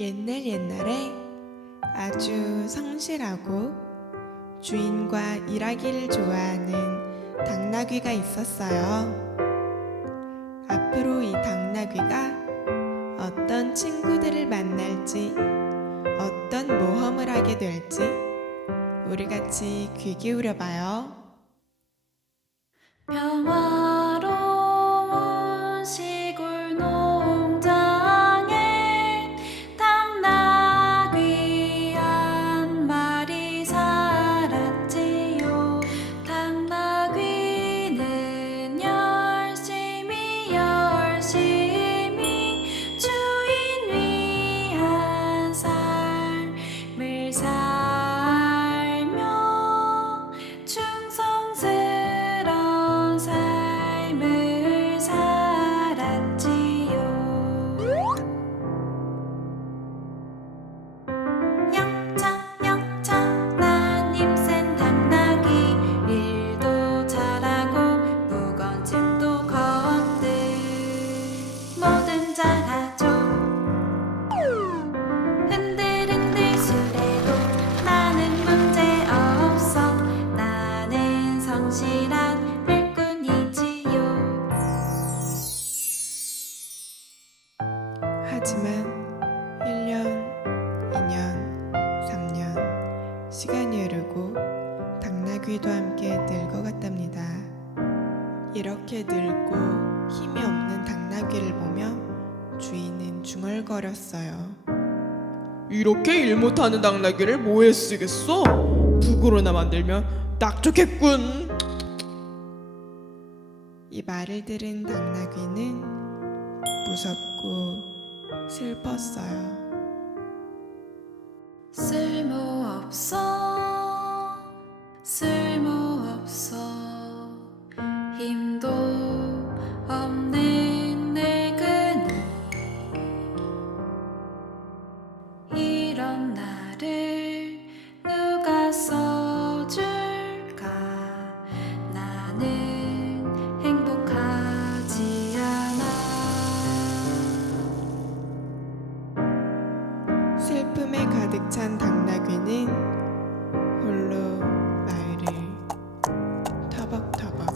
옛날 옛날에 아주 성실하고 주인과 일하기를 좋아하는 당나귀가 있었어요. 앞으로 이 당나귀가 어떤 친구들을 만날지, 어떤 모험을 하게 될지, 우리 같이 귀 기울여 봐요. 평화 하지만 1년, 2년, 3년 시간이 흐르고 당나귀도 함께 늙어갔답니다. 이렇게 늙고 힘이 없는 당나귀를 보며 주인은 중얼거렸어요. 이렇게 일 못하는 당나귀를 뭐에 쓰겠어? 북으로나 만들면 딱 좋겠군. 이 말을 들은 당나귀는 무섭고 슬펐어요. 쓸모없어 슬픔에 가득 찬 당나귀는 홀로 마을을 터벅터벅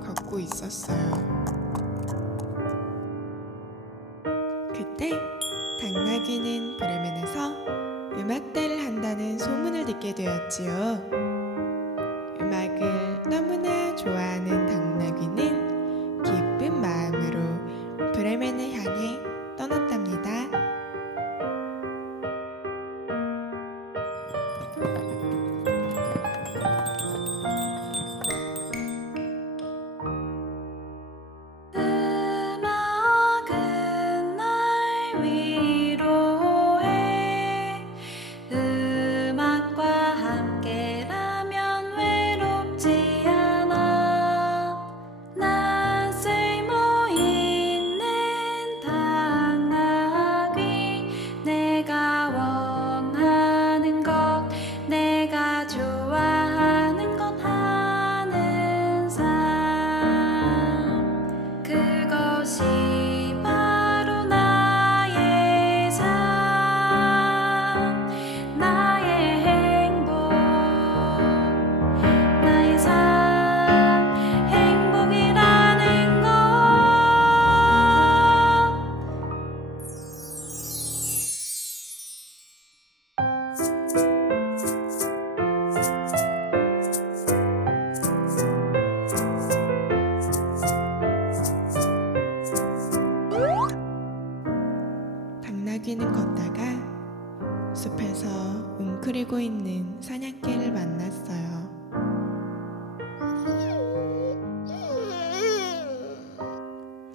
걷고 있었어요. 그때 당나귀는 브레멘에서 음악대를 한다는 소문을 듣게 되었지요. 음악을 너무나 좋아하는 당나귀는 기쁜 마음으로 브레멘을 향해 떠났답니다.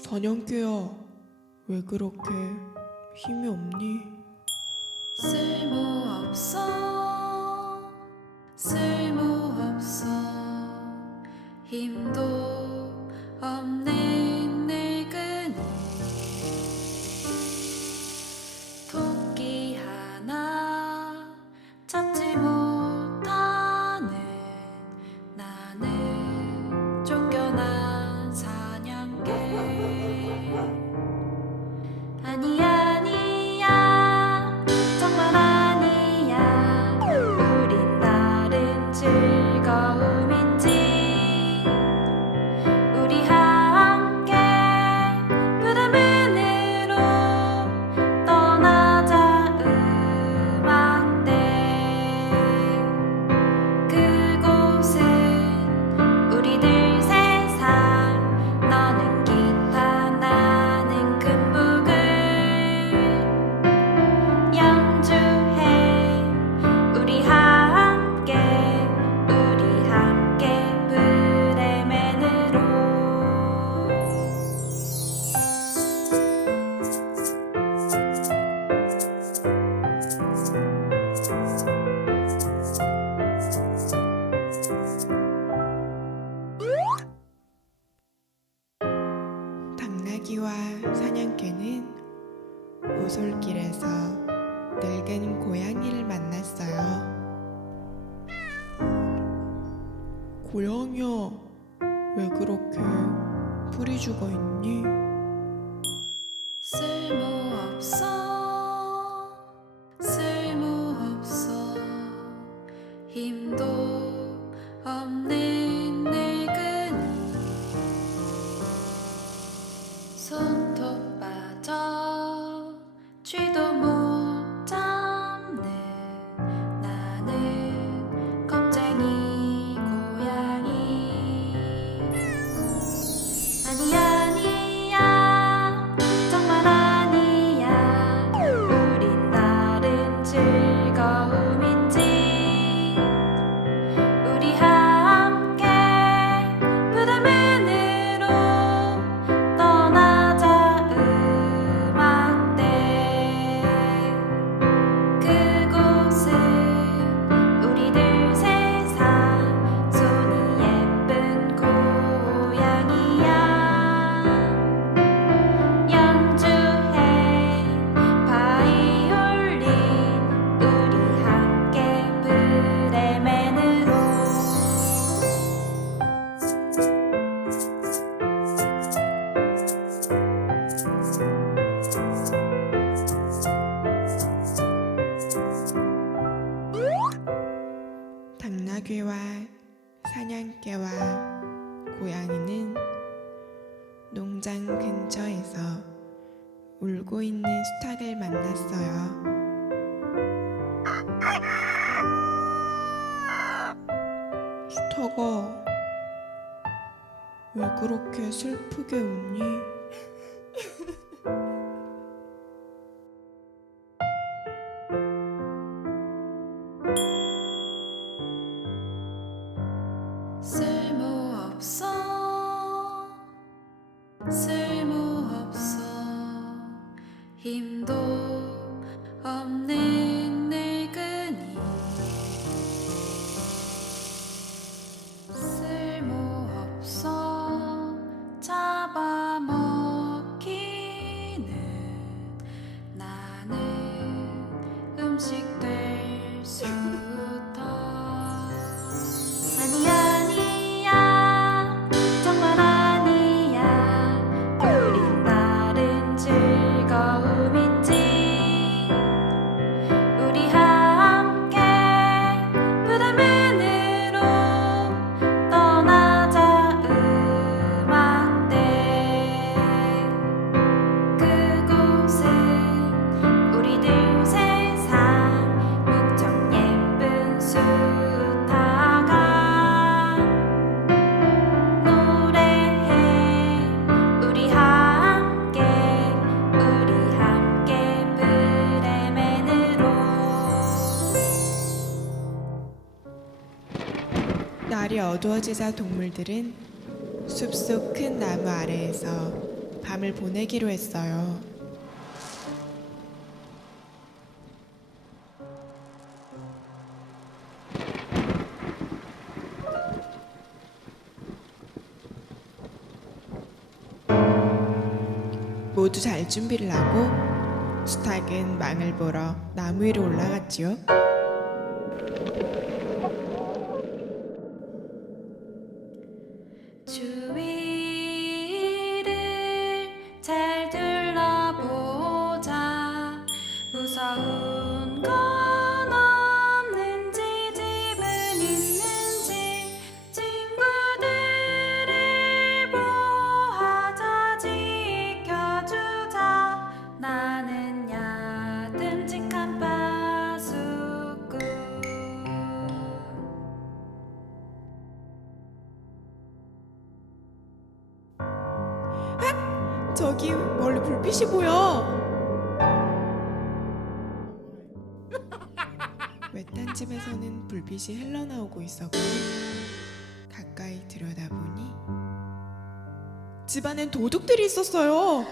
사냥개야, 왜 그렇게 힘이 없니? 쓸모없어. 쓸모없어. 힘도 없는 당나귀와 사냥개는 오솔길에서 늙은 고양이를 만났어요. 고양이야, 왜 그렇게 풀이 죽어 있니? 손톱 빠져. 쥐도 못 어두워지자 동물들은 숲속 큰 나무 아래에서 밤을 보내기로 했어요. 모두 잘 준비를 하고 수탉은 망을 보러 나무 위로 올라갔지요. 건 없는지 집은 있는지 친구들을 보하자 지켜주자. 나는 야듬직한 바수꾼. 저기 멀리 불빛이 보여. 집에서는 불빛이 흘러나오고 있었고 가까이 들여다보니 집안엔 도둑들이 있었어요.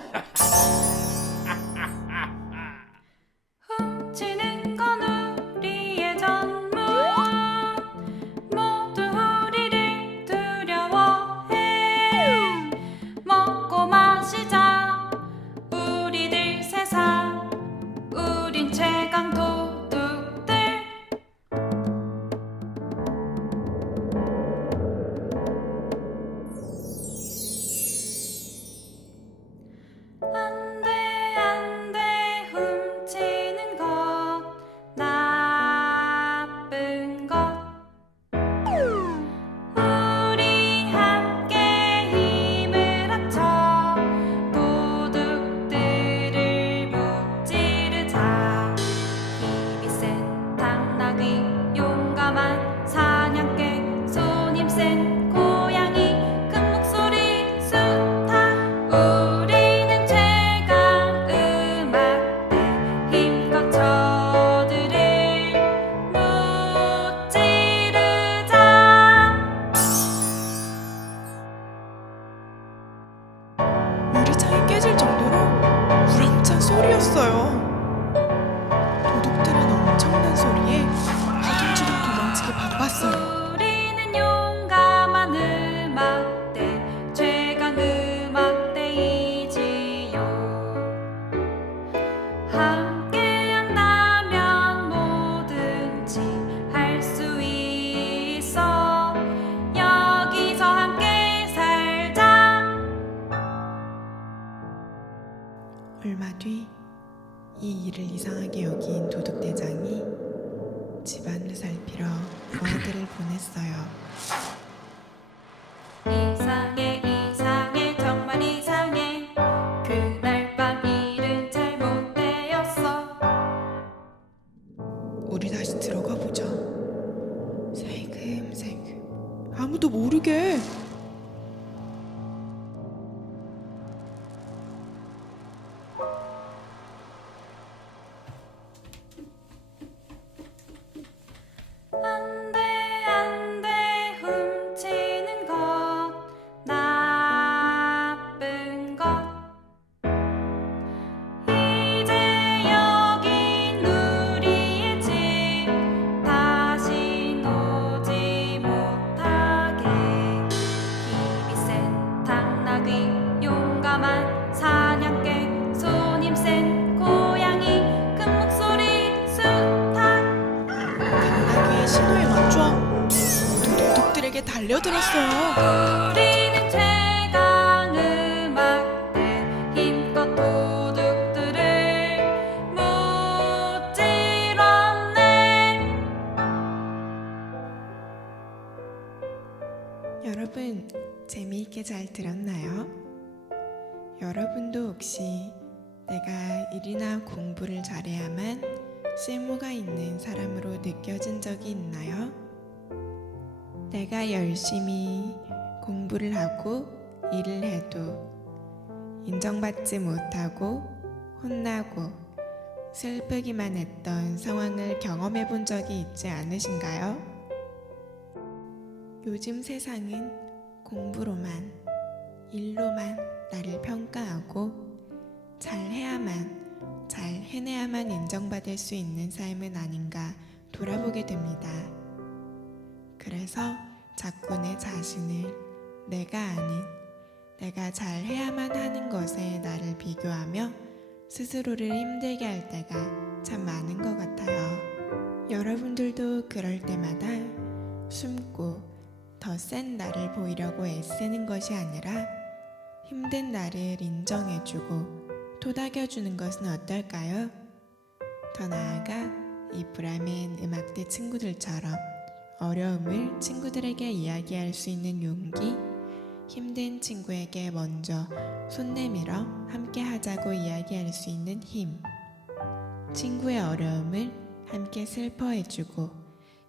소리였어요. 도둑들은 엄청난 소리에 화둥치듯 도망치기 바빴어요. 우리는 용감한 음악대 최강 음악대이지요 함께한다면 뭐든지 할 수 있어 여기서 함께 살자 얼마 뒤 이 일을 이상하게 여긴 도둑대장이 집안을 살피러 부하들을 보냈어요. 이상해 도둑들에게 달려들었어요. 우리는 최강 음악대 힘껏 도둑들을 무찔렀네 여러분 재미있게 잘 들었나요? 여러분도 혹시 내가 일이나 공부를 잘해야만 쓸모가 있는 사람으로 느껴진 적이 있나요? 내가 열심히 공부를 하고 일을 해도 인정받지 못하고 혼나고 슬프기만 했던 상황을 경험해 본 적이 있지 않으신가요? 요즘 세상은 공부로만, 일로만 나를 평가하고 잘해야만, 잘 해내야만 인정받을 수 있는 삶은 아닌가 돌아보게 됩니다. 그래서 자꾸 내 자신을 내가 아닌, 내가 잘 해야만 하는 것에 나를 비교하며 스스로를 힘들게 할 때가 참 많은 것 같아요. 여러분들도 그럴 때마다 숨고 더 센 나를 보이려고 애쓰는 것이 아니라 힘든 나를 인정해주고 토닥여주는 것은 어떨까요? 더 나아가 이 브라멘 음악대 친구들처럼 어려움을 친구들에게 이야기할 수 있는 용기, 힘든 친구에게 먼저 손 내밀어 함께 하자고 이야기할 수 있는 힘, 친구의 어려움을 함께 슬퍼해주고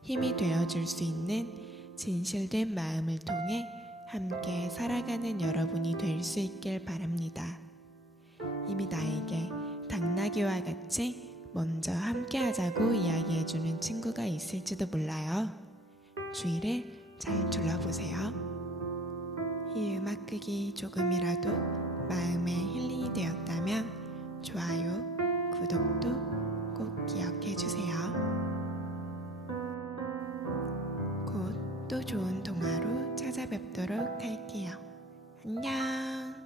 힘이 되어줄 수 있는 진실된 마음을 통해 함께 살아가는 여러분이 될 수 있길 바랍니다. 이미 나에게 당나귀와 같이 먼저 함께 하자고 이야기해주는 친구가 있을지도 몰라요. 주위를 잘 둘러보세요. 이 음악극이 조금이라도 마음에 힐링이 되었다면 좋아요, 구독도 꼭 기억해 주세요. 곧 또 좋은 동화로 찾아뵙도록 할게요. 안녕!